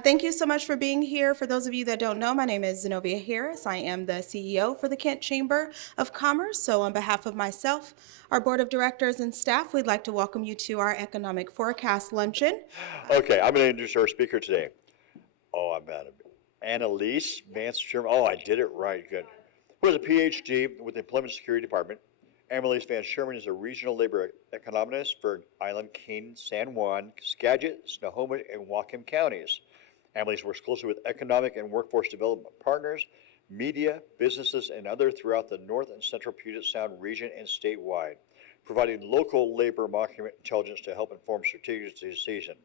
Thank you so much for being here. For those of you that don't know, my name is Zenobia Harris. I am the CEO for the Kent Chamber of Commerce. So on behalf of myself, our board of directors and staff, we'd like to welcome you to our economic forecast luncheon. Okay, I'm going to introduce our speaker today. Oh, I'm bad. Annalise Vance Sherman. Oh, I did it right. Good. Who has a PhD with the Employment Security Department. Annalise Vance Sherman is a regional labor economist for Island, King, San Juan, Skagit, Snohomish, and Whatcom counties. Annalise works closely with economic and workforce development partners, media, businesses, and others throughout the North and Central Puget Sound region and statewide, providing local labor market intelligence to help inform strategic decisions.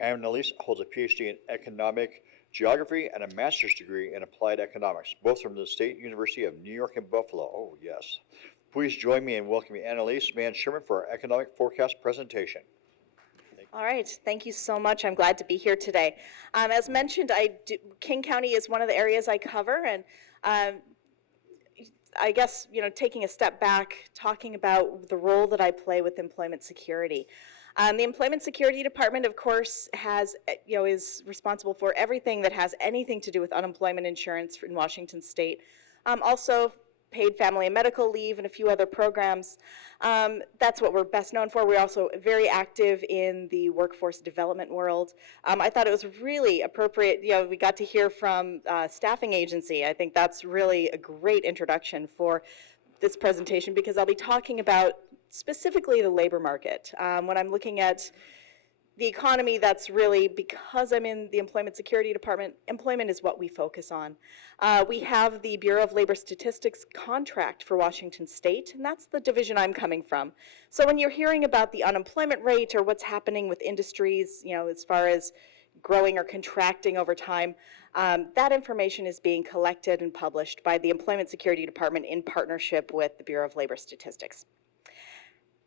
Annalise holds a PhD in economic geography and a master's degree in applied economics, both from the State University of New York and Buffalo. Oh, yes. Please join me in welcoming Annalise Vance Sherman for our economic forecast presentation. All right, thank you so much. I'm glad to be here today. As mentioned, King County is one of the areas I cover, and I guess, taking a step back, talking about the role that I play with employment security. The Employment Security Department, of course, is responsible for everything that has anything to do with unemployment insurance in Washington State. Also, paid family and medical leave and a few other programs. That's what we're best known for. We're also very active in the workforce development world. I thought it was really appropriate, we got to hear from staffing agency. I think that's really a great introduction for this presentation because I'll be talking about specifically the labor market. When I'm looking at the economy, that's really, because I'm in the Employment Security Department, employment is what we focus on. We have the Bureau of Labor Statistics contract for Washington State, and that's the division I'm coming from. So when you're hearing about the unemployment rate or what's happening with industries, as far as growing or contracting over time, that information is being collected and published by the Employment Security Department in partnership with the Bureau of Labor Statistics.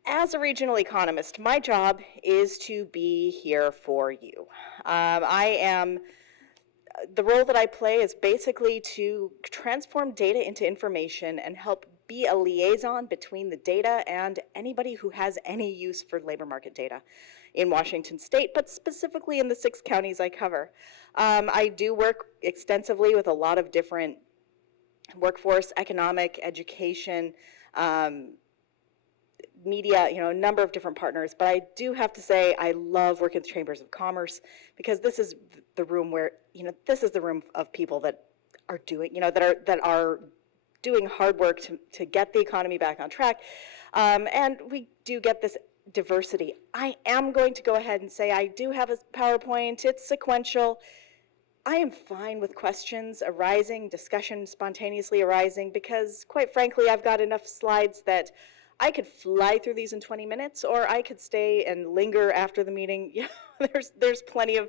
As a regional economist, my job is to be here for you. The role that I play is basically to transform data into information and help be a liaison between the data and anybody who has any use for labor market data in Washington State, but specifically in the 6 counties I cover. I do work extensively with a lot of different workforce, economic, education, media, a number of different partners, but I do have to say I love working with chambers of commerce because this is the room where, this is the room of people that are doing, that are doing hard work to get the economy back on track, and we do get this diversity. I am going to go ahead and say I do have a PowerPoint. It's sequential. I am fine with questions arising, discussion spontaneously arising, because quite frankly, I've got enough slides that I could fly through these in 20 minutes, or I could stay and linger after the meeting. There's plenty of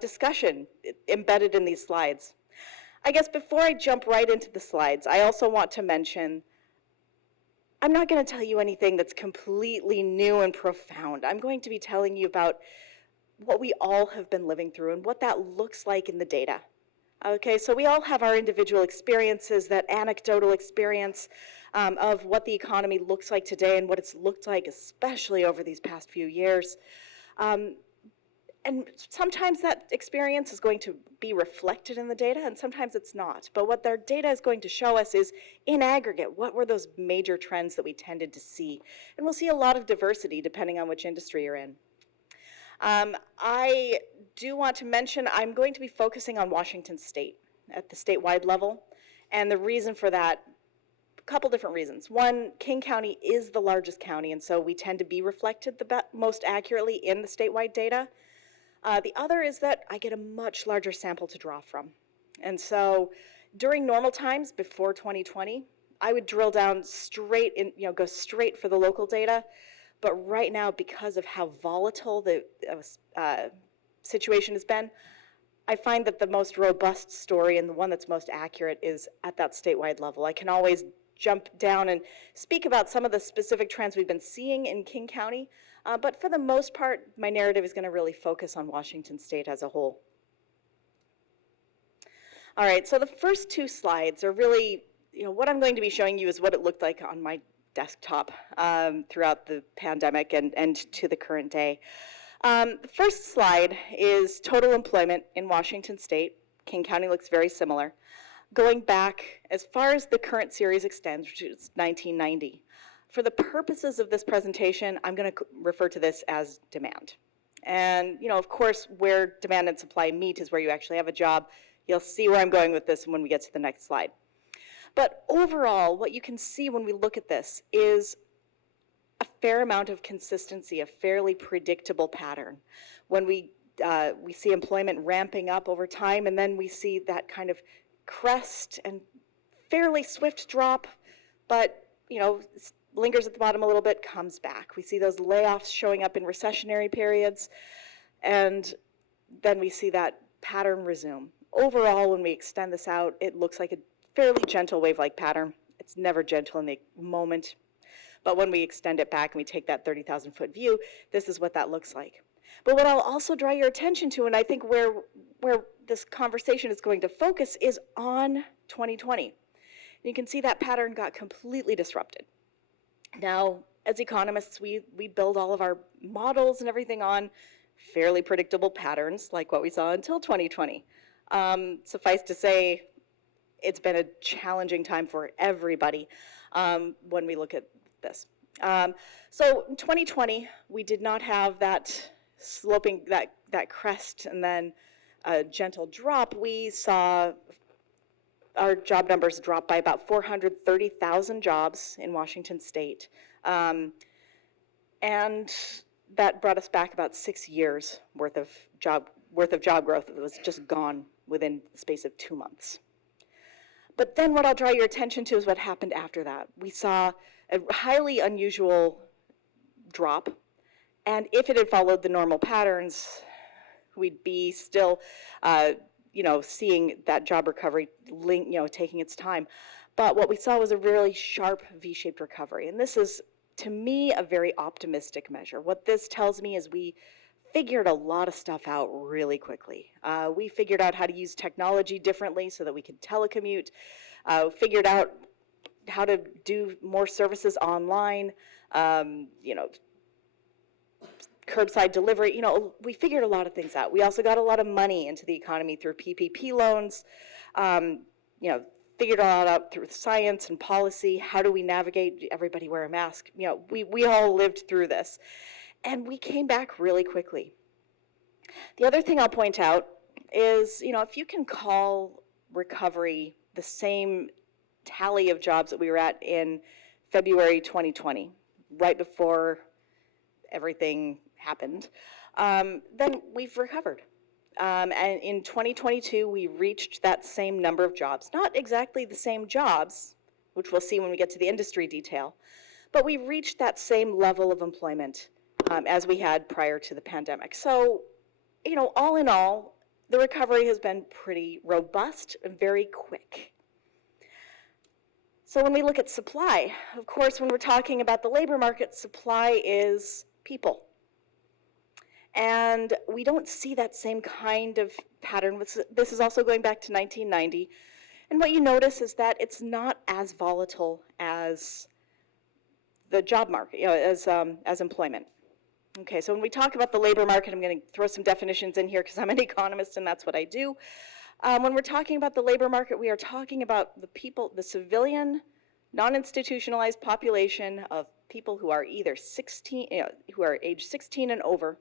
discussion embedded in these slides. I guess before I jump right into the slides, I also want to mention, I'm not going to tell you anything that's completely new and profound. I'm going to be telling you about what we all have been living through and what that looks like in the data. Okay, so we all have our individual experiences, that anecdotal experience of what the economy looks like today and what it's looked like, especially over these past few years. And sometimes that experience is going to be reflected in the data, and sometimes it's not. But what their data is going to show us is, in aggregate, what were those major trends that we tended to see? And we'll see a lot of diversity depending on which industry you're in. I do want to mention I'm going to be focusing on Washington State at the statewide level. And the reason for that, a couple different reasons. One, King County is the largest county, and so we tend to be reflected the most accurately in the statewide data. The other is that I get a much larger sample to draw from. And so during normal times before 2020, I would drill down straight in, go straight for the local data. But right now, because of how volatile the situation has been, I find that the most robust story and the one that's most accurate is at that statewide level. I can always jump down and speak about some of the specific trends we've been seeing in King County, but for the most part, my narrative is going to really focus on Washington State as a whole. All right, so the first 2 slides are really, what I'm going to be showing you is what it looked like on my desktop throughout the pandemic and to the current day. The first slide is total employment in Washington State. King County looks very similar. Going back as far as the current series extends, which is 1990. For the purposes of this presentation, I'm going to refer to this as demand. And, of course, where demand and supply meet is where you actually have a job. You'll see where I'm going with this when we get to the next slide. But overall, what you can see when we look at this is a fair amount of consistency, a fairly predictable pattern. When we see employment ramping up over time, and then we see that kind of crest and fairly swift drop, but, lingers at the bottom a little bit, comes back. We see those layoffs showing up in recessionary periods, and then we see that pattern resume. Overall, when we extend this out, it looks like a fairly gentle wave-like pattern. It's never gentle in the moment, but when we extend it back and we take that 30,000-foot view, this is what that looks like. But what I'll also draw your attention to, and I think where this conversation is going to focus, is on 2020. And you can see that pattern got completely disrupted. Now, as economists, we build all of our models and everything on fairly predictable patterns like what we saw until 2020. Suffice to say, it's been a challenging time for everybody when we look at this. So in 2020, we did not have that sloping, that crest and then a gentle drop. We saw our job numbers drop by about 430,000 jobs in Washington State. And that brought us back about 6 years worth of job growth that was just gone within the space of 2 months. But then what I'll draw your attention to is what happened after that. We saw a highly unusual drop, and if it had followed the normal patterns, we'd be still seeing that job recovery taking its time. But what we saw was a really sharp V-shaped recovery, and this is, to me, a very optimistic measure. What this tells me is we figured a lot of stuff out really quickly. We figured out how to use technology differently so that we could telecommute, figured out how to do more services online, curbside delivery. We figured a lot of things out. We also got a lot of money into the economy through PPP loans, figured a lot out through science and policy. How do we navigate everybody wear a mask? We all lived through this. And we came back really quickly. The other thing I'll point out is, if you can call recovery the same tally of jobs that we were at in February 2020, right before everything happened, then we've recovered. And in 2022, we reached that same number of jobs. Not exactly the same jobs, which we'll see when we get to the industry detail, but we reached that same level of employment as we had prior to the pandemic. So, all in all, the recovery has been pretty robust and very quick. So when we look at supply, of course, when we're talking about the labor market, supply is people. And we don't see that same kind of pattern. This is also going back to 1990. And what you notice is that it's not as volatile as the job market, as employment. Okay, so when we talk about the labor market, I'm going to throw some definitions in here because I'm an economist and that's what I do. When we're talking about the labor market, we are talking about the people, the civilian, non-institutionalized population of people who are either who are age 16 and over,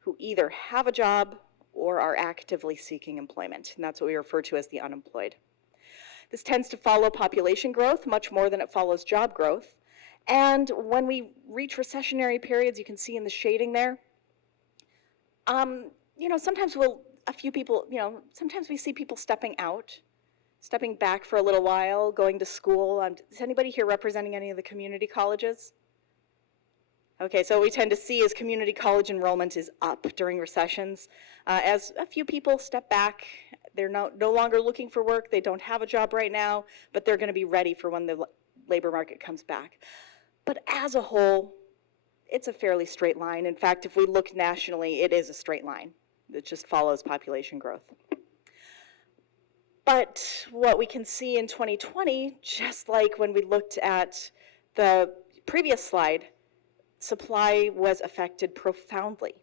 who either have a job or are actively seeking employment, and that's what we refer to as the unemployed. This tends to follow population growth much more than it follows job growth. And when we reach recessionary periods, you can see in the shading there, sometimes sometimes we see people stepping back for a little while, going to school. Is anybody here representing any of the community colleges? Okay, so what we tend to see is community college enrollment is up during recessions. As a few people step back, they're no longer looking for work, they don't have a job right now, but they're going to be ready for when the labor market comes back. But as a whole, it's a fairly straight line. In fact, if we look nationally, it is a straight line. It just follows population growth. But what we can see in 2020, just like when we looked at the previous slide, supply was affected profoundly.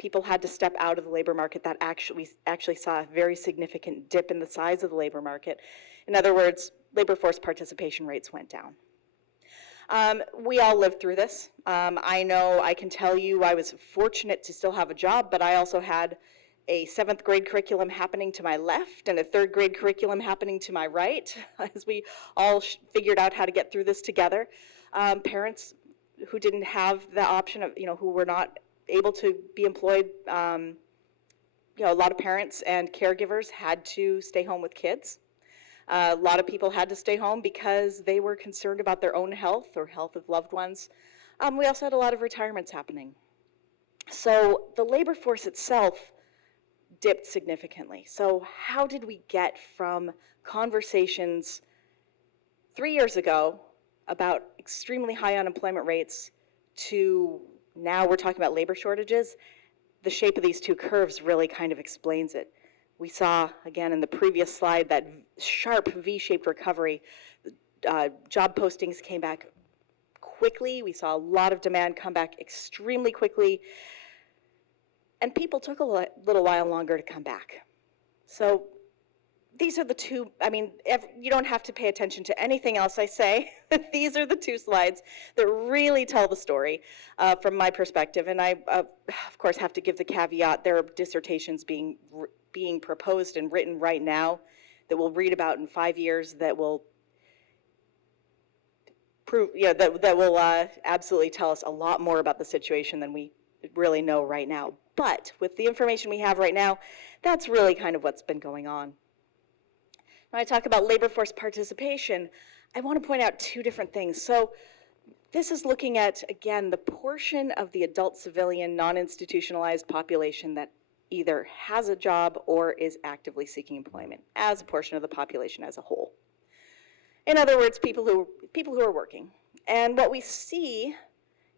people had to step out of the labor market, that we actually saw a very significant dip in the size of the labor market. In other words, labor force participation rates went down. We all lived through this. I know, I can tell you, I was fortunate to still have a job, but I also had a 7th grade curriculum happening to my left and a 3rd grade curriculum happening to my right, as we all figured out how to get through this together. Parents who didn't have the option of, who were not able to be employed, a lot of parents and caregivers had to stay home with kids. A lot of people had to stay home because they were concerned about their own health or health of loved ones. We also had a lot of retirements happening. So the labor force itself dipped significantly. So how did we get from conversations 3 years ago about extremely high unemployment rates to now we're talking about labor shortages? The shape of these two curves really kind of explains it. We saw, again, in the previous slide, that sharp V-shaped recovery. Job postings came back quickly. We saw a lot of demand come back extremely quickly. And people took a little while longer to come back. So these are the two, you don't have to pay attention to anything else I say. These are the two slides that really tell the story from my perspective. And I, of course, have to give the caveat, there are dissertations being proposed and written right now that we'll read about in 5 years that will prove, that will absolutely tell us a lot more about the situation than we really know right now. But with the information we have right now, that's really kind of what's been going on. When I talk about labor force participation, I want to point out two different things. So this is looking at, again, the portion of the adult civilian non-institutionalized population that either has a job or is actively seeking employment as a portion of the population as a whole. In other words, people who are working. And what we see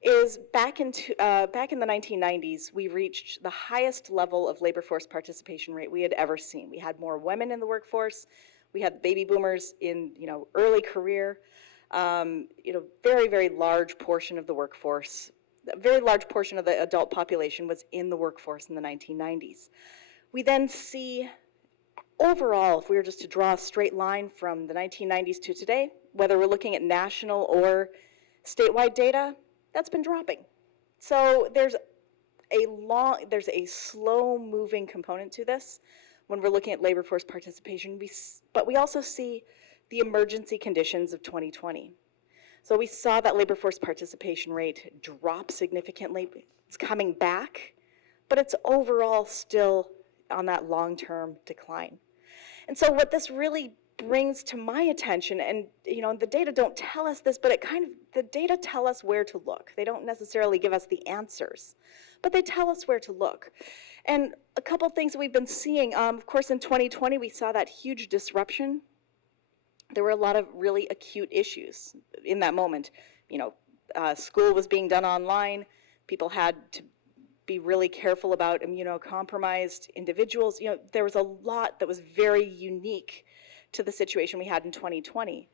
is back in the 1990s, we reached the highest level of labor force participation rate we had ever seen. We had more women in the workforce. We had baby boomers in early career. Very, very large portion of the workforce. A very large portion of the adult population was in the workforce in the 1990s. We then see overall, if we were just to draw a straight line from the 1990s to today, whether we're looking at national or statewide data, that's been dropping. So there's a slow moving component to this when we're looking at labor force participation, but we also see the emergency conditions of 2020. So we saw that labor force participation rate drop significantly. It's coming back, but it's overall still on that long-term decline. And so what this really brings to my attention, and the data don't tell us this, but the data tell us where to look. They don't necessarily give us the answers, but they tell us where to look. And a couple things that we've been seeing, of course, in 2020, we saw that huge disruption. There were a lot of really acute issues in that moment. School was being done online. People had to be really careful about immunocompromised individuals. There was a lot that was very unique to the situation we had in 2020.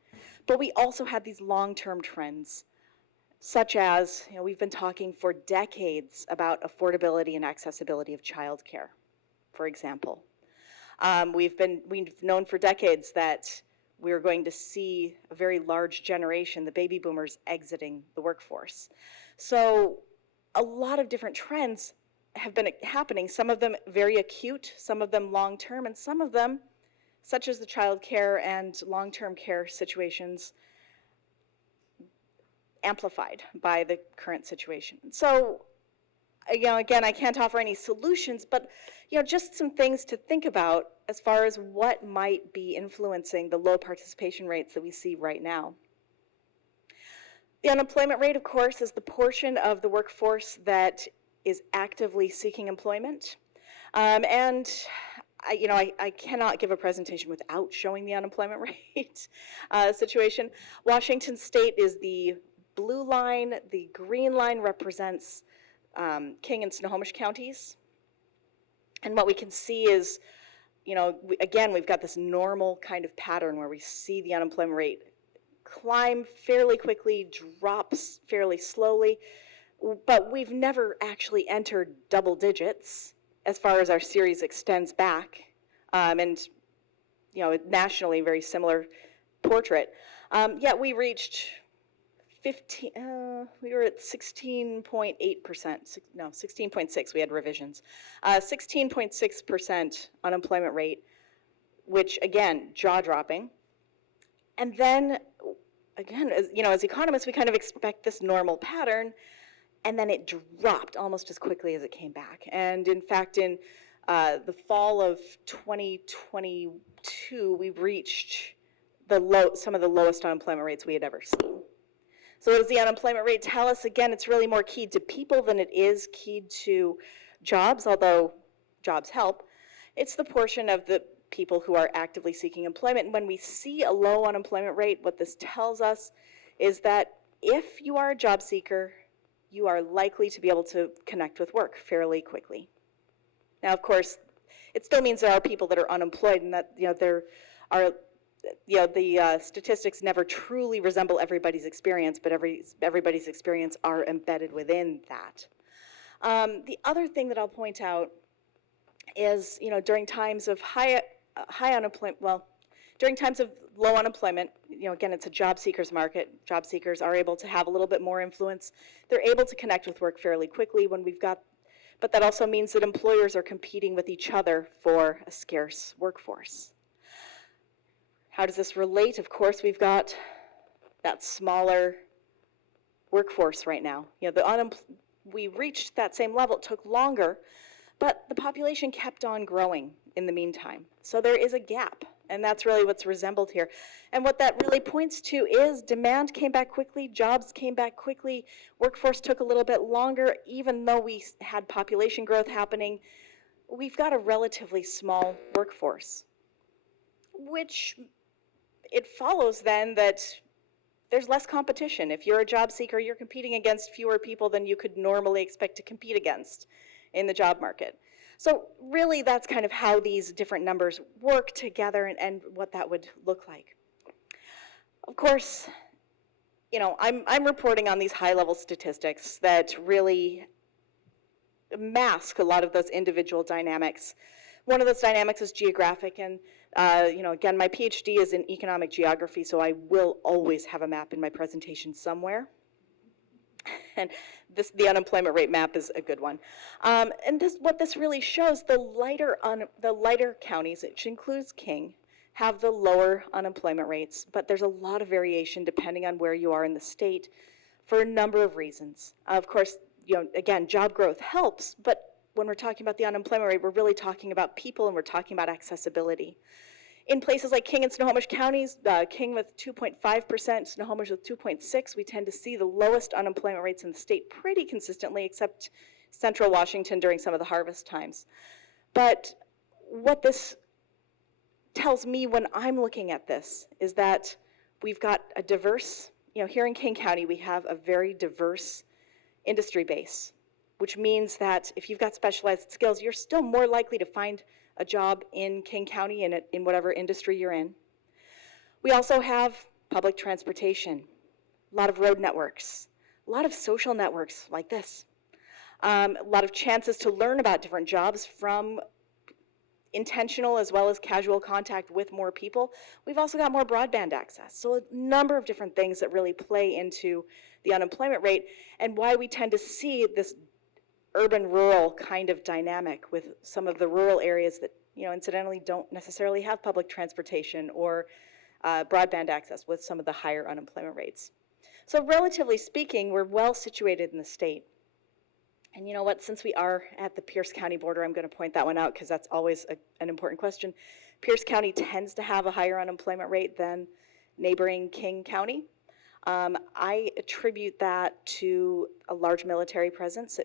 But we also had these long-term trends, such as, we've been talking for decades about affordability and accessibility of childcare, for example. We've known for decades that we're going to see a very large generation, the baby boomers, exiting the workforce. So a lot of different trends have been happening, some of them very acute, some of them long-term, and some of them, such as the child care and long-term care situations, amplified by the current situation. So, again, I can't offer any solutions, but just some things to think about as far as what might be influencing the low participation rates that we see right now. The unemployment rate, of course, is the portion of the workforce that is actively seeking employment. And I cannot give a presentation without showing the unemployment rate situation. Washington State is the blue line. The green line represents King and Snohomish counties. And what we can see is, again, we've got this normal kind of pattern where we see the unemployment rate climb fairly quickly, drops fairly slowly. but we've never actually entered double digits as far as our series extends back. And, nationally, very similar portrait. Yet we reached 15, we were at 16.8%, no, 16.6, we had revisions. 16.6% unemployment rate, which again, jaw-dropping. And then, again, as economists, we kind of expect this normal pattern, and then it dropped almost as quickly as it came back. And in fact, in the fall of 2022, we reached some of the lowest unemployment rates we had ever seen. So what does the unemployment rate tell us? Again, it's really more keyed to people than it is keyed to jobs, although jobs help. It's the portion of the people who are actively seeking employment. And when we see a low unemployment rate, what this tells us is that if you are a job seeker, you are likely to be able to connect with work fairly quickly. Now, of course, it still means there are people that are unemployed, and that there are the statistics never truly resemble everybody's experience, but everybody's experience are embedded within that. The other thing that I'll point out is, during times of high unemployment, during times of low unemployment, again, it's a job seekers market. Job seekers are able to have a little bit more influence. They're able to connect with work fairly quickly but that also means that employers are competing with each other for a scarce workforce. How does this relate? Of course, we've got that smaller workforce right now. We reached that same level. It took longer, but the population kept on growing in the meantime. So there is a gap, and that's really what's resembled here. And what that really points to is demand came back quickly, jobs came back quickly, workforce took a little bit longer, even though we had population growth happening. We've got a relatively small workforce, which it follows then that there's less competition. If you're a job seeker, you're competing against fewer people than you could normally expect to compete against in the job market. So really, that's kind of how these different numbers work together and what that would look like. Of course, I'm reporting on these high-level statistics that really mask a lot of those individual dynamics. One of those dynamics is geographic, and again, my PhD is in economic geography, so I will always have a map in my presentation somewhere. And the unemployment rate map is a good one. And what this really shows, the lighter counties, which includes King, have the lower unemployment rates, but there's a lot of variation depending on where you are in the state for a number of reasons. Of course, again, job growth helps, but when we're talking about the unemployment rate, we're really talking about people, and we're talking about accessibility. In places like King and Snohomish counties, King with 2.5%, Snohomish with 2.6%, we tend to see the lowest unemployment rates in the state pretty consistently, except central Washington during some of the harvest times. But what this tells me when I'm looking at this is that we've got a diverse, here in King County, we have a very diverse industry base, which means that if you've got specialized skills, you're still more likely to find a job in King County in whatever industry you're in. We also have public transportation, a lot of road networks, a lot of social networks like this, a lot of chances to learn about different jobs from intentional as well as casual contact with more people. We've also got more broadband access. So a number of different things that really play into the unemployment rate and why we tend to see this urban-rural kind of dynamic with some of the rural areas that, incidentally don't necessarily have public transportation or broadband access with some of the higher unemployment rates. So relatively speaking, we're well situated in the state. And you know what, since we are at the Pierce County border, I'm going to point that one out because that's always an important question. Pierce County tends to have a higher unemployment rate than neighboring King County. I attribute that to a large military presence,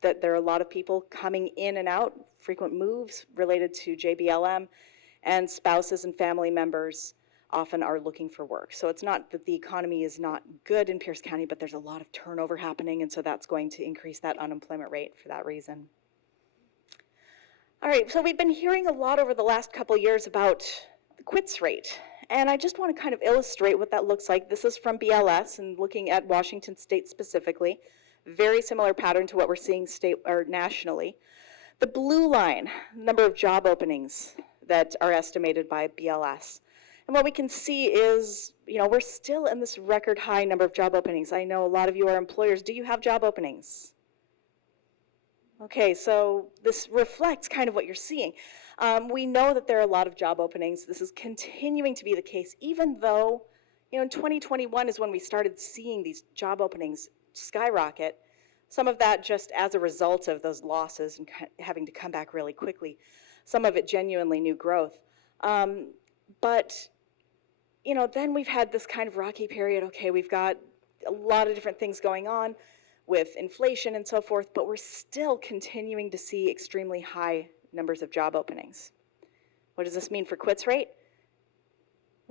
that there are a lot of people coming in and out, frequent moves related to JBLM, and spouses and family members often are looking for work. So it's not that the economy is not good in Pierce County, but there's a lot of turnover happening, and so that's going to increase that unemployment rate for that reason. All right, so we've been hearing a lot over the last couple years about the quits rate, and I just want to kind of illustrate what that looks like. This is from BLS and looking at Washington State specifically. Very similar pattern to what we're seeing state or nationally. The blue line, number of job openings that are estimated by BLS. And what we can see is, we're still in this record high number of job openings. I know a lot of you are employers. Do you have job openings? Okay, so this reflects kind of what you're seeing. We know that there are a lot of job openings. This is continuing to be the case, even though, in 2021 is when we started seeing these job openings skyrocket. Some of that just as a result of those losses and having to come back really quickly. Some of it genuinely new growth. But then we've had this kind of rocky period. Okay, we've got a lot of different things going on with inflation and so forth, but we're still continuing to see extremely high numbers of job openings. What does this mean for quits rate?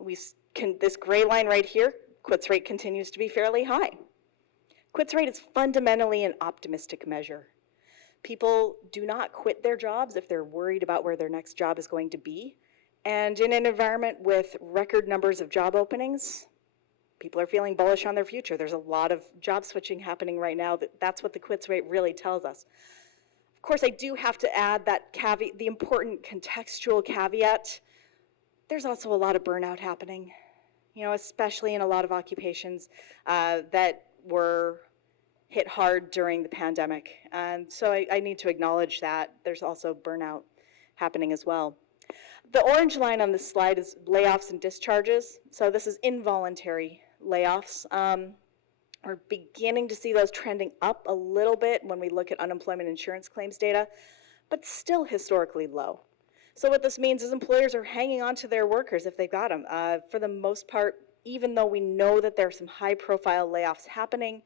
This gray line right here, quits rate continues to be fairly high. Quits rate is fundamentally an optimistic measure. People do not quit their jobs if they're worried about where their next job is going to be. And in an environment with record numbers of job openings, people are feeling bullish on their future. There's a lot of job switching happening right now. That's what the quits rate really tells us. Of course, I do have to add that caveat, the important contextual caveat. There's also a lot of burnout happening, especially in a lot of occupations that were hit hard during the pandemic. And so I need to acknowledge that there's also burnout happening as well. The orange line on this slide is layoffs and discharges. So this is involuntary layoffs. We're beginning to see those trending up a little bit when we look at unemployment insurance claims data, but still historically low. So what this means is employers are hanging on to their workers if they've got them. For the most part, even though we know that there are some high-profile layoffs happening,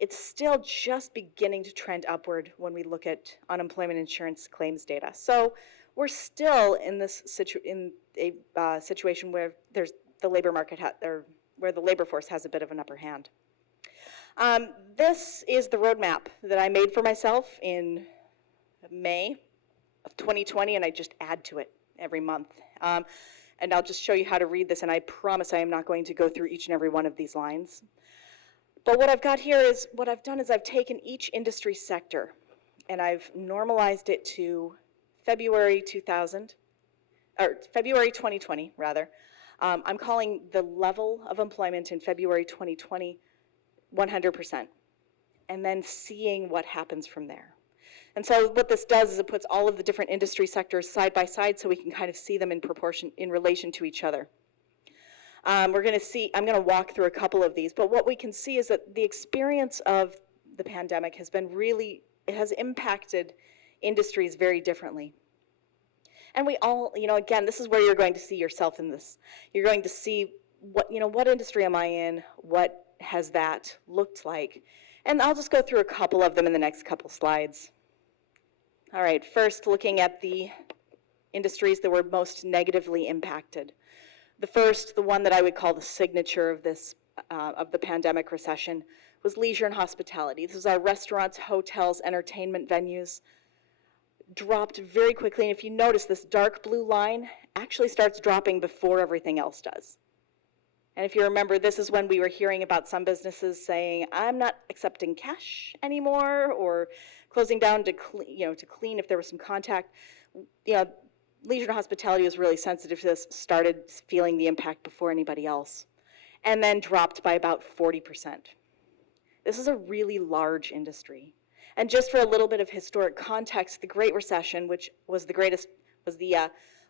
it's still just beginning to trend upward when we look at unemployment insurance claims data. So we're still in this situation where there's the labor market where the labor force has a bit of an upper hand. This is the roadmap that I made for myself in May of 2020, and I just add to it every month. And I'll just show you how to read this, and I promise I am not going to go through each and every one of these lines. But what I've got here is, what I've done is I've taken each industry sector, and I've normalized it to February 2020, rather. I'm calling the level of employment in February 2020 100%, and then seeing what happens from there. And so what this does is it puts all of the different industry sectors side by side so we can kind of see them in proportion, in relation to each other. I'm going to walk through a couple of these, but what we can see is that the experience of the pandemic has been it has impacted industries very differently. And we all, again, this is where you're going to see yourself in this. You're going to see what industry am I in? What has that looked like? And I'll just go through a couple of them in the next couple slides. All right, first looking at the industries that were most negatively impacted. The first, the one that I would call the signature of this, of the pandemic recession, was leisure and hospitality. This is our restaurants, hotels, entertainment venues. Dropped very quickly, and if you notice, this dark blue line actually starts dropping before everything else does. And if you remember, this is when we were hearing about some businesses saying, I'm not accepting cash anymore, or closing down to clean if there was some contact. Leisure and hospitality was really sensitive to this, started feeling the impact before anybody else, and then dropped by about 40%. This is a really large industry. And just for a little bit of historic context, the Great Recession, which was the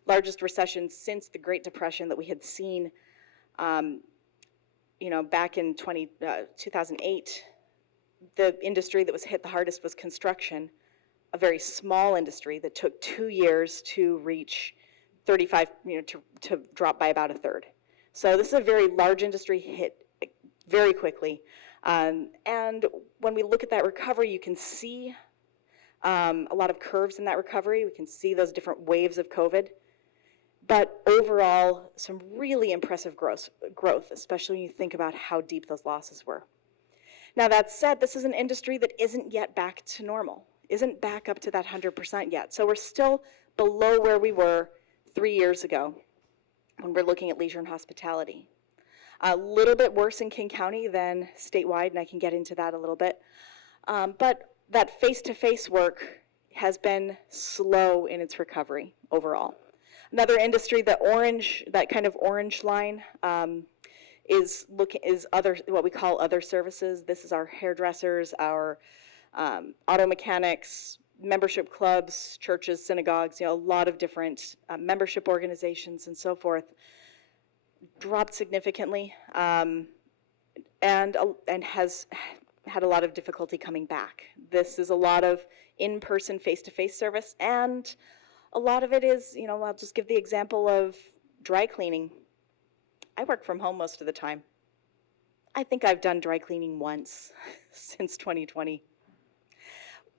largest recession since the Great Depression that we had seen, back in 2008, the industry that was hit the hardest was construction, a very small industry that took 2 years to reach 35, to drop by about a third. So this is a very large industry, hit very quickly. And when we look at that recovery, you can see a lot of curves in that recovery. We can see those different waves of COVID. But overall, some really impressive growth, especially when you think about how deep those losses were. Now that said, this is an industry that isn't yet back to normal, isn't back up to that 100% yet. So we're still below where we were 3 years ago when we're looking at leisure and hospitality. A little bit worse in King County than statewide, and I can get into that a little bit. But that face-to-face work has been slow in its recovery overall. Another industry, that kind of orange line, is what we call other services. This is our hairdressers, our auto mechanics, membership clubs, churches, synagogues, a lot of different membership organizations and so forth, dropped significantly, and has had a lot of difficulty coming back. This is a lot of in-person, face-to-face service, and a lot of it is, I'll just give the example of dry cleaning. I work from home most of the time. I think I've done dry cleaning once since 2020.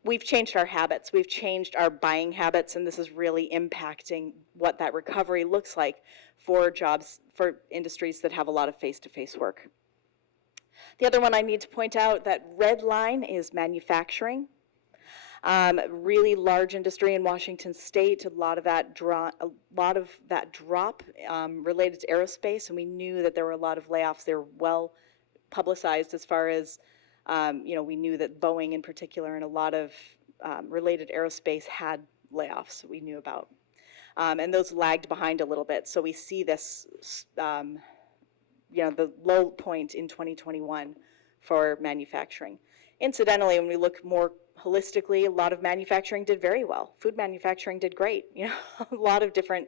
We've changed our habits. We've changed our buying habits, and this is really impacting what that recovery looks like for jobs, for industries that have a lot of face-to-face work. The other one I need to point out, that red line, is manufacturing. Really large industry in Washington State. A lot of that drop related to aerospace, and we knew that there were a lot of layoffs. They were well publicized as far as, we knew that Boeing in particular and a lot of related aerospace had layoffs we knew about. And those lagged behind a little bit. So we see this, the low point in 2021 for manufacturing. Incidentally, when we look more holistically, a lot of manufacturing did very well. Food manufacturing did great. A lot of different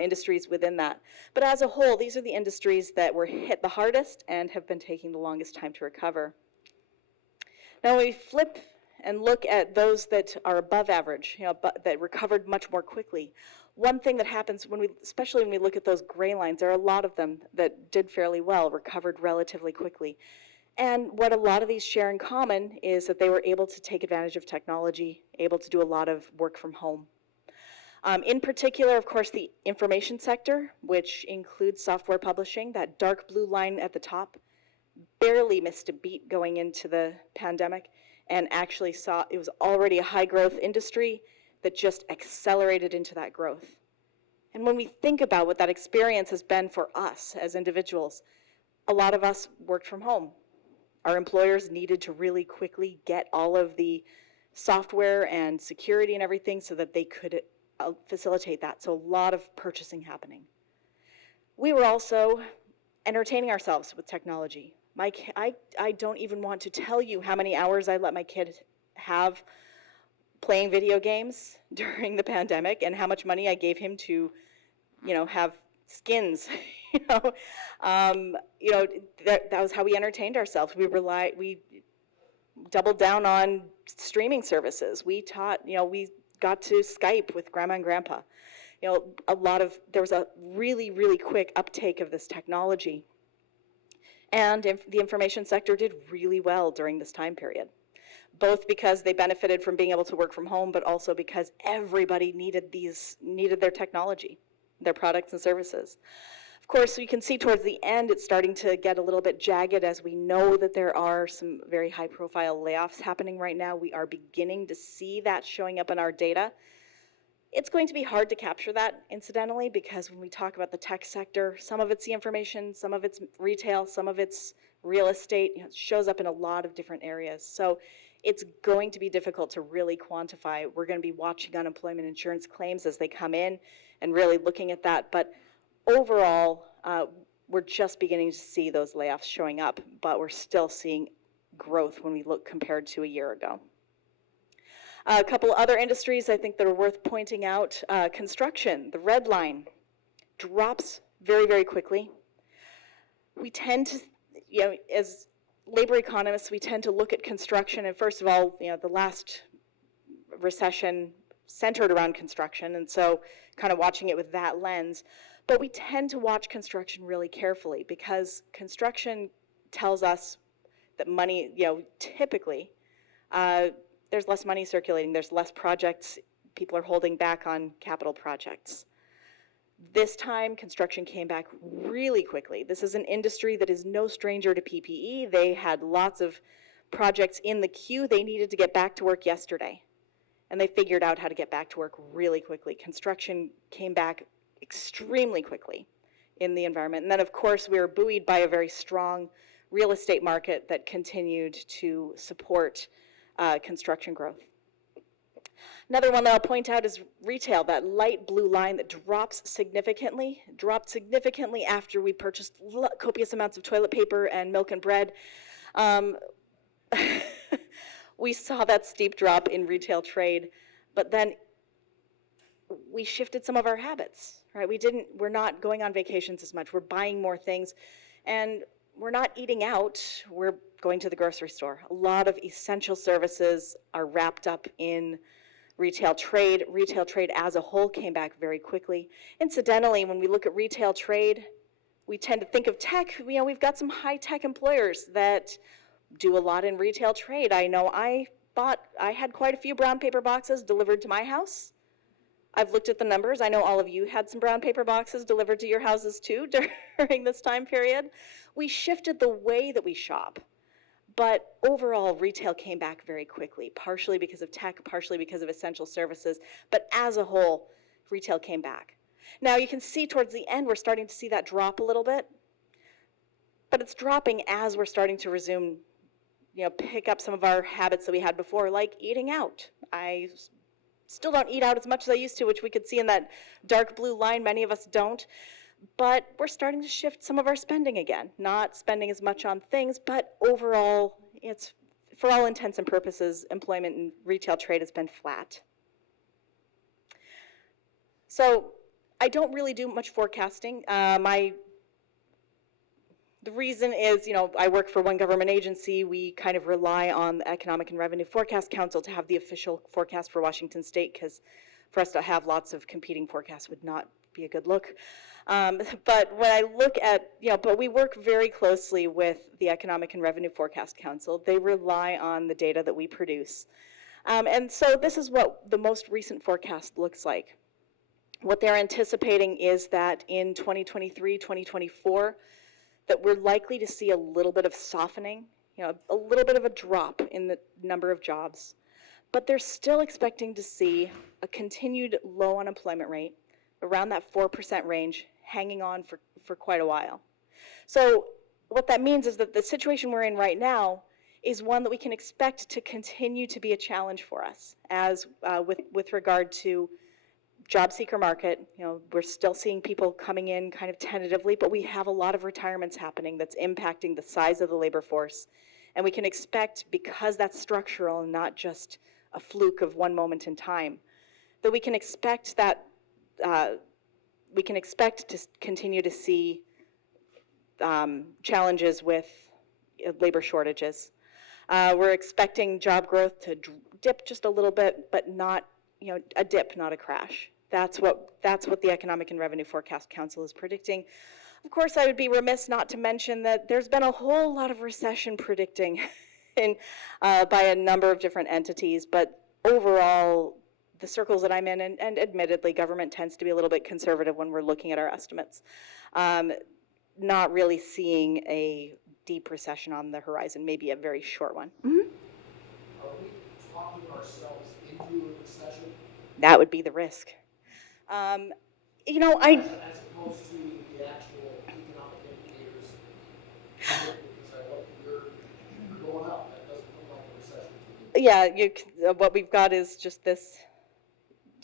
industries within that. But as a whole, these are the industries that were hit the hardest and have been taking the longest time to recover. Now, when we flip and look at those that are above average, that recovered much more quickly, one thing that happens especially when we look at those gray lines, there are a lot of them that did fairly well, recovered relatively quickly. And what a lot of these share in common is that they were able to take advantage of technology, able to do a lot of work from home. In particular, of course, the information sector, which includes software publishing, that dark blue line at the top, barely missed a beat going into the pandemic, and actually saw it was already a high growth industry that just accelerated into that growth. And when we think about what that experience has been for us as individuals, a lot of us worked from home. Our employers needed to really quickly get all of the software and security and everything so that they could facilitate that. So a lot of purchasing happening. We were also entertaining ourselves with technology. I don't even want to tell you how many hours I let my kid have playing video games during the pandemic and how much money I gave him to, have skins. That was how we entertained ourselves. We doubled down on streaming services. We got to Skype with grandma and grandpa. There was a really, really quick uptake of this technology. And the information sector did really well during this time period, both because they benefited from being able to work from home, but also because everybody needed their technology, their products and services. Of course, you can see towards the end, it's starting to get a little bit jagged as we know that there are some very high-profile layoffs happening right now. We are beginning to see that showing up in our data. It's going to be hard to capture that, incidentally, because when we talk about the tech sector, some of it's the information, some of it's retail, some of it's real estate. It shows up in a lot of different areas. So it's going to be difficult to really quantify. We're going to be watching unemployment insurance claims as they come in and really looking at that. But overall, we're just beginning to see those layoffs showing up, but we're still seeing growth when we look compared to a year ago. A couple other industries I think that are worth pointing out. Construction, the red line, drops very, very quickly. We tend to, as labor economists, we tend to look at construction, and first of all, the last recession centered around construction, and so kind of watching it with that lens. But we tend to watch construction really carefully because construction tells us that money, typically, there's less money circulating, there's less projects, people are holding back on capital projects. This time, construction came back really quickly. This is an industry that is no stranger to PPE. They had lots of projects in the queue. They needed to get back to work yesterday, and they figured out how to get back to work really quickly. Construction came back extremely quickly in the environment. And then, of course, we were buoyed by a very strong real estate market that continued to support construction growth. Another one that I'll point out is retail, that light blue line that dropped significantly after we purchased copious amounts of toilet paper and milk and bread. We saw that steep drop in retail trade, but then we shifted some of our habits, right? We're not going on vacations as much. We're buying more things, and we're not eating out. We're going to the grocery store. A lot of essential services are wrapped up in retail trade. Retail trade as a whole came back very quickly. Incidentally, when we look at retail trade, we tend to think of tech. We've got some high-tech employers that do a lot in retail trade. I know I had quite a few brown paper boxes delivered to my house. I've looked at the numbers. I know all of you had some brown paper boxes delivered to your houses too during this time period. We shifted the way that we shop, but overall retail came back very quickly, partially because of tech, partially because of essential services, but as a whole, retail came back. Now you can see towards the end, we're starting to see that drop a little bit, but it's dropping as we're starting to resume, pick up some of our habits that we had before, like eating out. I still don't eat out as much as I used to, which we could see in that dark blue line. Many of us don't. But we're starting to shift some of our spending again. Not spending as much on things, but overall, it's, for all intents and purposes, employment in retail trade has been flat. So I don't really do much forecasting. The reason is, I work for one government agency. We kind of rely on the Economic and Revenue Forecast Council to have the official forecast for Washington State, because for us to have lots of competing forecasts would not be a good look. But when I look at, but we work very closely with the Economic and Revenue Forecast Council. They rely on the data that we produce. And so this is what the most recent forecast looks like. What they're anticipating is that in 2023, 2024, that we're likely to see a little bit of softening, a little bit of a drop in the number of jobs. But they're still expecting to see a continued low unemployment rate, around that 4% range, hanging on for quite a while. So what that means is that the situation we're in right now is one that we can expect to continue to be a challenge for us, as with regard to job seeker market. We're still seeing people coming in kind of tentatively, but we have a lot of retirements happening that's impacting the size of the labor force. And we can expect, because that's structural and not just a fluke of one moment in time, that we can expect that to continue to see challenges with labor shortages. We're expecting job growth to dip just a little bit, but not, a dip, not a crash. That's what the Economic and Revenue Forecast Council is predicting. Of course, I would be remiss not to mention that there's been a whole lot of recession predicting by a number of different entities, but overall, the circles that I'm in, and admittedly, government tends to be a little bit conservative when we're looking at our estimates, not really seeing a deep recession on the horizon, maybe a very short one. Mm-hmm. Are we talking ourselves into a recession? That would be the risk. As opposed to the actual economic indicators, because you're going up. That doesn't look like a recession to me. Yeah, what we've got is just this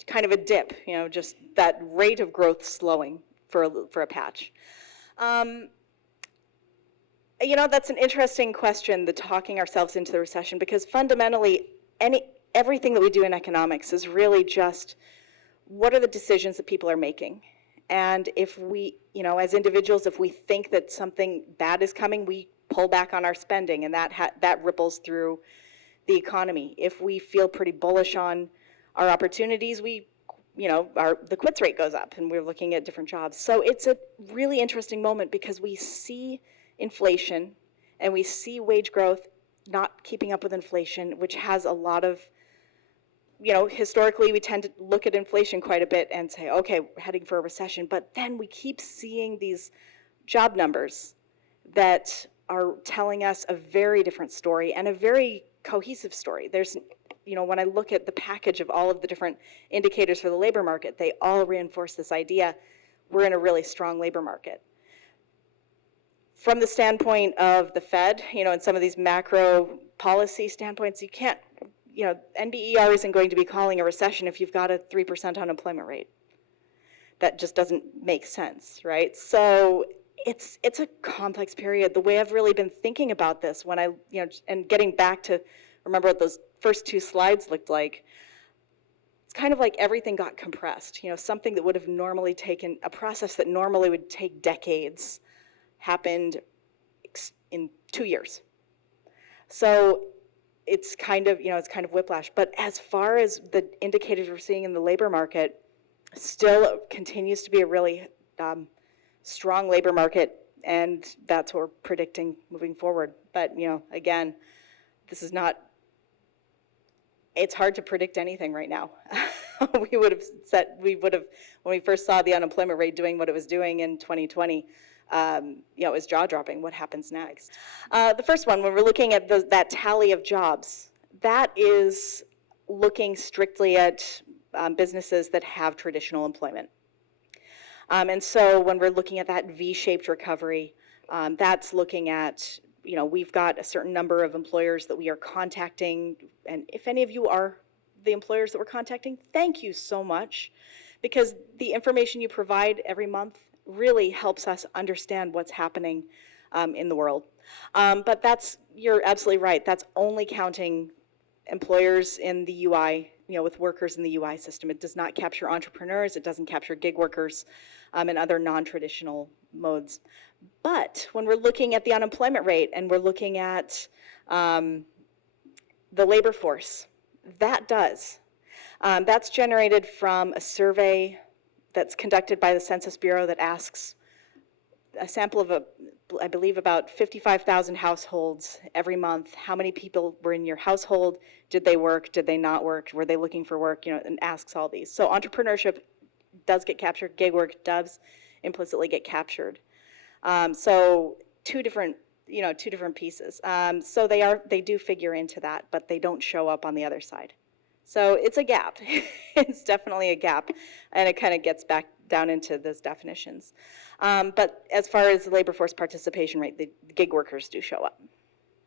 kind of a dip, just that rate of growth slowing for a patch. That's an interesting question, the talking ourselves into the recession, because fundamentally, everything that we do in economics is really just, what are the decisions that people are making? And if we, as individuals, if we think that something bad is coming, we pull back on our spending, and that ripples through the economy. If we feel pretty bullish on our opportunities, the quits rate goes up, and we're looking at different jobs. So it's a really interesting moment, because we see inflation and we see wage growth not keeping up with inflation, which has a lot of, historically we tend to look at inflation quite a bit and say, okay, we're heading for a recession. But then we keep seeing these job numbers that are telling us a very different story, and a very cohesive story. There's, when I look at the package of all of the different indicators for the labor market, they all reinforce this idea: we're in a really strong labor market. from the standpoint of the Fed, and some of these macro policy standpoints, you can't, NBER isn't going to be calling a recession if you've got a 3% unemployment rate. That just doesn't make sense, right? So it's a complex period. The way I've really been thinking about this when and getting back to remember what those first two slides looked like, it's kind of like everything got compressed. Something that would have normally taken, a process that normally would take decades happened in 2 years. So it's kind of whiplash. But as far as the indicators we're seeing in the labor market, still continues to be a really strong labor market, and that's what we're predicting moving forward. But, again, this is not, it's hard to predict anything right now. when we first saw the unemployment rate doing what it was doing in 2020, it was jaw-dropping. What happens next? The first one, when we're looking at that tally of jobs, that is looking strictly at businesses that have traditional employment. And so when we're looking at that V-shaped recovery, that's looking at, we've got a certain number of employers that we are contacting. And if any of you are the employers that we're contacting, thank you so much, because the information you provide every month really helps us understand what's happening in the world. But you're absolutely right. That's only counting employers in the UI, with workers in the UI system. It does not capture entrepreneurs. It doesn't capture gig workers and other non-traditional modes. But when we're looking at the unemployment rate and we're looking at the labor force, that does. That's generated from a survey that's conducted by the Census Bureau that asks a sample of, I believe, about 55,000 households every month. How many people were in your household? Did they work? Did they not work? Were they looking for work? And asks all these. So entrepreneurship does get captured. Gig work does implicitly get captured. So two different pieces. So they do figure into that, but they don't show up on the other side. So it's a gap. It's definitely a gap, and it kind of gets back down into those definitions. But as far as the labor force participation rate, the gig workers do show up.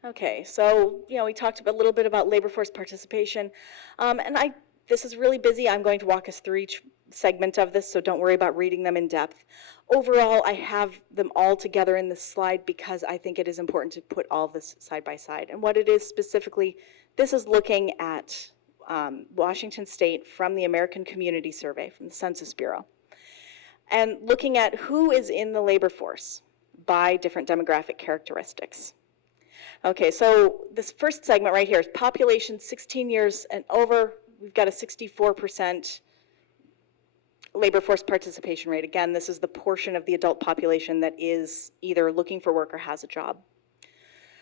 Okay, so we talked a little bit about labor force participation, and this is really busy. I'm going to walk us through each segment of this, so don't worry about reading them in depth. Overall, I have them all together in this slide because I think it is important to put all this side by side. And what it is specifically, this is looking at Washington State from the American Community Survey from the Census Bureau, and looking at who is in the labor force by different demographic characteristics. Okay, so this first segment right here is population 16 years and over. We've got a 64% labor force participation rate. Again, this is the portion of the adult population that is either looking for work or has a job.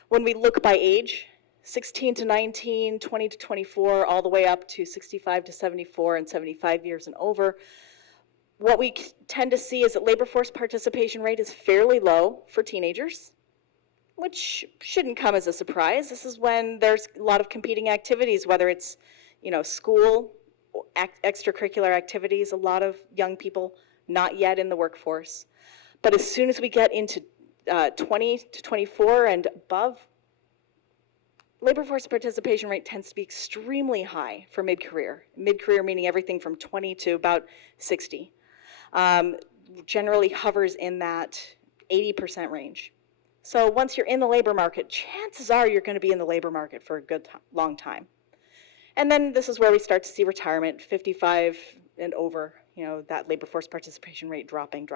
When we look by age, 16 to 19, 20 to 24, all the way up to 65 to 74 and 75 years and over, what we tend to see is that labor force participation rate is fairly low for teenagers, which shouldn't come as a surprise. This is when there's a lot of competing activities, whether it's school, extracurricular activities, a lot of young people not yet in the workforce. But as soon as we get into 20 to 24 and above, labor force participation rate tends to be extremely high for mid-career. Mid-career meaning everything from 20 to about 60. Generally hovers in that 80% range. So once you're in the labor market, chances are you're going to be in the labor market for a good long time. And then this is where we start to see retirement, 55 and over, that labor force participation rate dropping.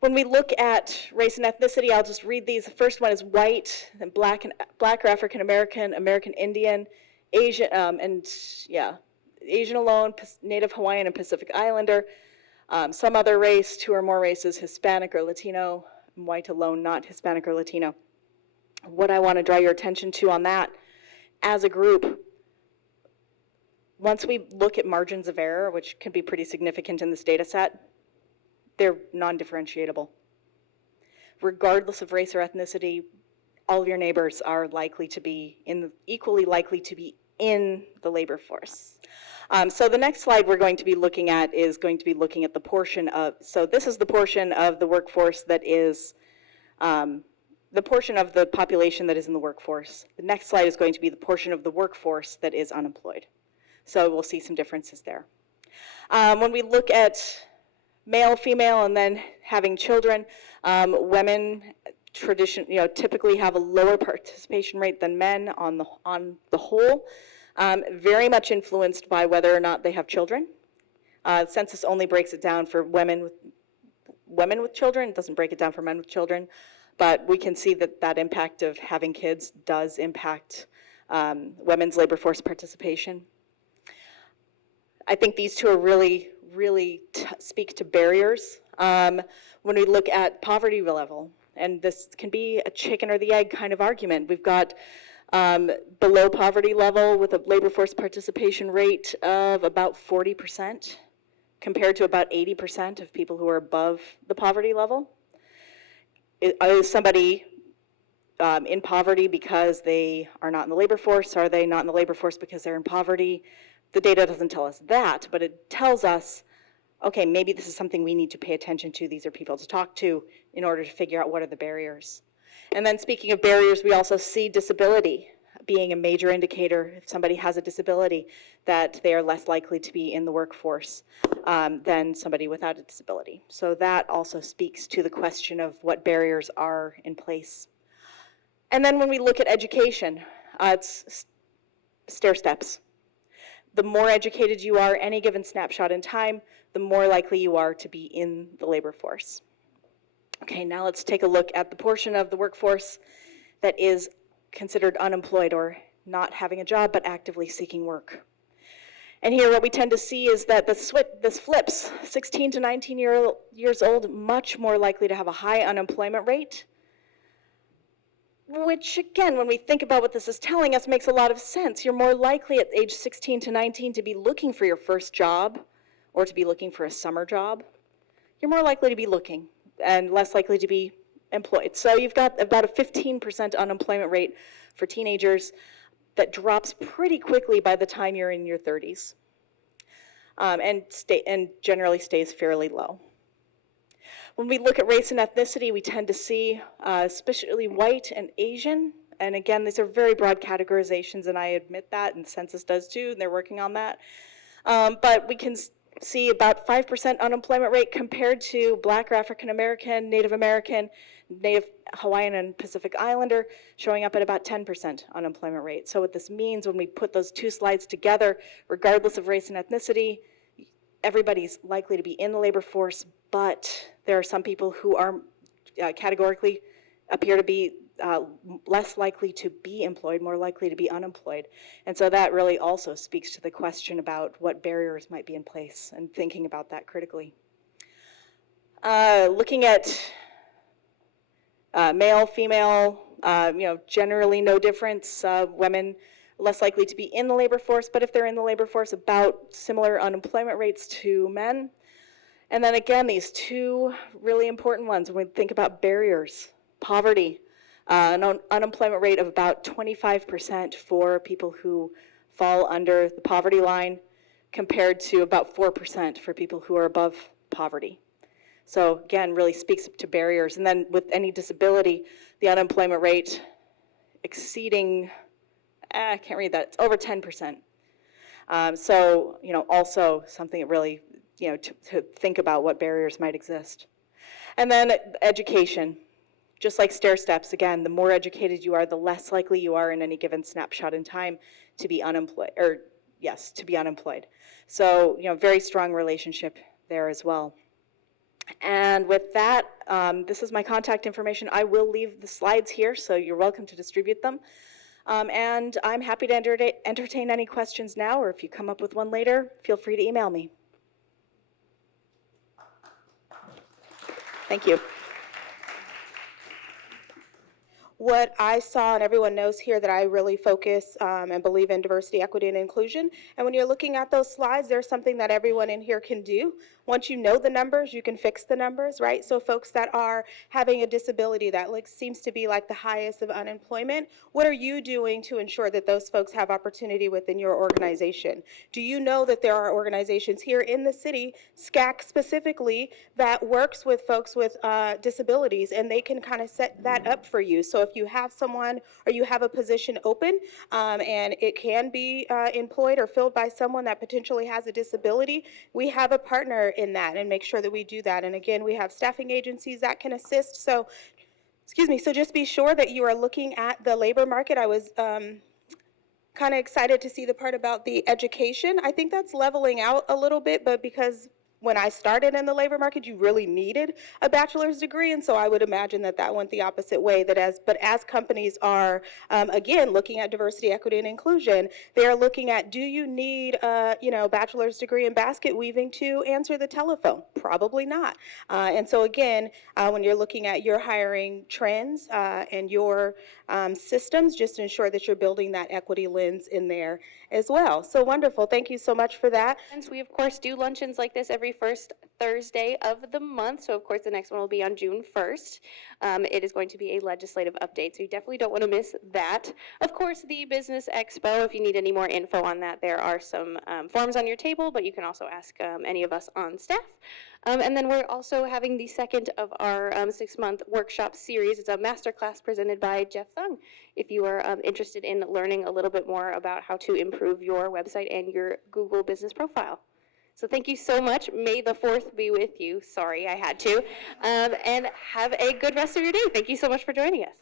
When we look at race and ethnicity, I'll just read these. The first one is white, and black or African American, American Indian, Asian, Asian alone, Native Hawaiian and Pacific Islander, some other race, 2 or more races, Hispanic or Latino, white alone, not Hispanic or Latino. What I want to draw your attention to on that, as a group, once we look at margins of error, which can be pretty significant in this data set, they're non-differentiatable. Regardless of race or ethnicity, all of your neighbors are equally likely to be in the labor force. So the next slide we're going to be looking at is going to be looking at the portion of, so this is the portion of the workforce that is the portion of the population that is in the workforce. The next slide is going to be the portion of the workforce that is unemployed. So we'll see some differences there. When we look at male, female, and then having children, women typically have a lower participation rate than men on the whole, very much influenced by whether or not they have children. The census only breaks it down for women with children. It doesn't break it down for men with children, but we can see that that impact of having kids does impact women's labor force participation. I think these two are really speak to barriers. When we look at poverty level, and this can be a chicken or the egg kind of argument. We've got below poverty level with a labor force participation rate of about 40%, compared to about 80% of people who are above the poverty level. Is somebody in poverty because they are not in the labor force? Are they not in the labor force because they're in poverty? The data doesn't tell us that, but it tells us, okay, maybe this is something we need to pay attention to. These are people to talk to in order to figure out what are the barriers. And then speaking of barriers, we also see disability being a major indicator. If somebody has a disability, that they are less likely to be in the workforce than somebody without a disability. So that also speaks to the question of what barriers are in place. And then when we look at education, it's stair steps. The more educated you are, any given snapshot in time, the more likely you are to be in the labor force. Okay, now let's take a look at the portion of the workforce that is considered unemployed or not having a job but actively seeking work. And here what we tend to see is that this flips. 16 to 19 years old, much more likely to have a high unemployment rate, which again, when we think about what this is telling us, makes a lot of sense. You're more likely at age 16 to 19 to be looking for your first job or to be looking for a summer job. You're more likely to be looking and less likely to be employed. So you've got about a 15% unemployment rate for teenagers that drops pretty quickly by the time you're in your 30s, and generally stays fairly low. When we look at race and ethnicity, we tend to see especially white and Asian, and again, these are very broad categorizations, and I admit that, and the census does too, and they're working on that. But we can see about 5% unemployment rate compared to Black or African American, Native American, Native Hawaiian and Pacific Islander, showing up at about 10% unemployment rate. So what this means when we put those two slides together, regardless of race and ethnicity, everybody's likely to be in the labor force, but there are some people who are categorically appear to be less likely to be employed, more likely to be unemployed. And so that really also speaks to the question about what barriers might be in place and thinking about that critically. Looking at male, female, generally no difference. Women less likely to be in the labor force, but if they're in the labor force, about similar unemployment rates to men. And then again, these two really important ones when we think about barriers, poverty, an unemployment rate of about 25% for people who fall under the poverty line, compared to about 4% for people who are above poverty. So again, really speaks to barriers. And then with any disability, the unemployment rate exceeding, I can't read that, it's over 10%. So, also something that really, to think about what barriers might exist. And then education. Just like stair steps, again, the more educated you are, the less likely you are in any given snapshot in time to be unemployed, to be unemployed. So, very strong relationship there as well. And with that, this is my contact information. I will leave the slides here, so you're welcome to distribute them. And I'm happy to entertain any questions now, or if you come up with one later, feel free to email me. Thank you. what I saw, and everyone knows here that I really focus and believe in diversity, equity, and inclusion. And when you're looking at those slides, there's something that everyone in here can do. Once you know the numbers, you can fix the numbers, right? So folks that are having a disability that seems to be like the highest of unemployment, what are you doing to ensure that those folks have opportunity within your organization? Do you know that there are organizations here in the city, SCAC specifically, that works with folks with disabilities, and they can kind of set that up for you? So if you have someone or you have a position open and it can be employed or filled by someone that potentially has a disability, we have a partner in that and make sure that we do that. And again, we have staffing agencies that can assist. So, excuse me, so just be sure that you are looking at the labor market. I was kind of excited to see the part about the education. I think that's leveling out a little bit, but because when I started in the labor market, you really needed a bachelor's degree, and so I would imagine that that went the opposite way. But as companies are, again, looking at diversity, equity, and inclusion, they are looking at, do you need a bachelor's degree in basket weaving to answer the telephone? Probably not. And so again, when you're looking at your hiring trends and your systems, just ensure that you're building that equity lens in there as well. So wonderful. Thank you so much for that. And we, of course, do luncheons like this every first Thursday of the month. So, of course, the next one will be on June 1st. It is going to be a legislative update, so you definitely don't want to miss that. Of course, the Business Expo, if you need any more info on that, there are some forms on your table, but you can also ask any of us on staff. And then we're also having the second of our 6-month workshop series. It's a masterclass presented by Jeff Thung. If you are interested in learning a little bit more about how to improve your website and your Google business profile. So thank you so much. May the 4th be with you. Sorry, I had to. And have a good rest of your day. Thank you so much for joining us.